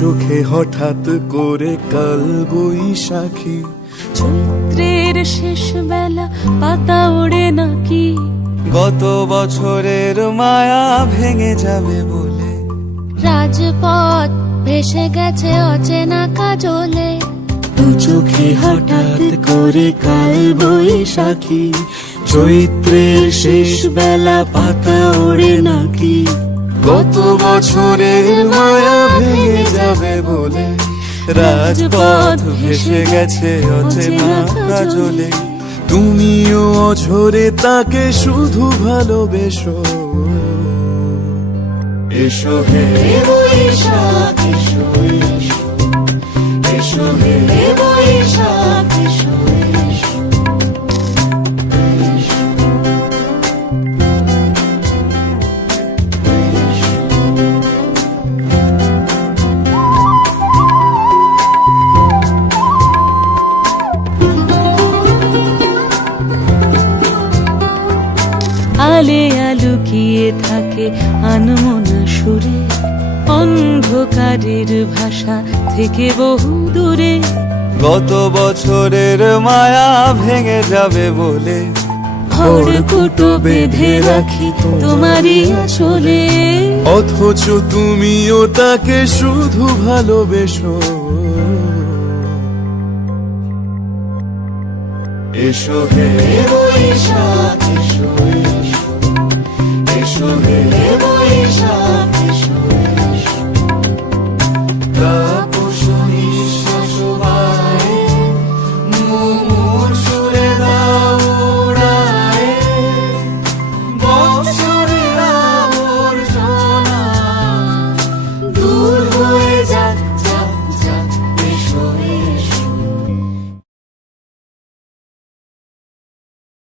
চোখে হঠাৎ করে কাল বৈশাখী, চৈত্রের শেষ বেলা পাতা ওড়ে নাকি, গত বছরের মায়া ভেঙে যাবে বলে, রাজপথ ভেসে গেছে অচেনা কাজলে, দু চোখে হঠাৎ করে কাল বৈশাখী, চৈত্রের শেষ বেলা পাতা ওড়ে নাকি, গত বছরের মায়া ভেঙে যাবে বলে, রাজপথ ভেসে গেছে অচেনা কাজলে। তুমিও অঝরে তাকে শুধু ভালোবেসো, এসো হে বৈশাখ এসো এসো, এসো হে বৈশাখ এসো এসো। আলে আলুকিয়ে থাকে আনমনা সুরে, অন্ধকারের ভাষা থেকে বহু দূরে, গত বছরের মায়া ভেঙে যাবে বলে, খড়কুটো বেঁধে রাখি তোমারই আঁচলে, অথচ তুমিও তাকে শুধু ভালোবেসো, এসো হে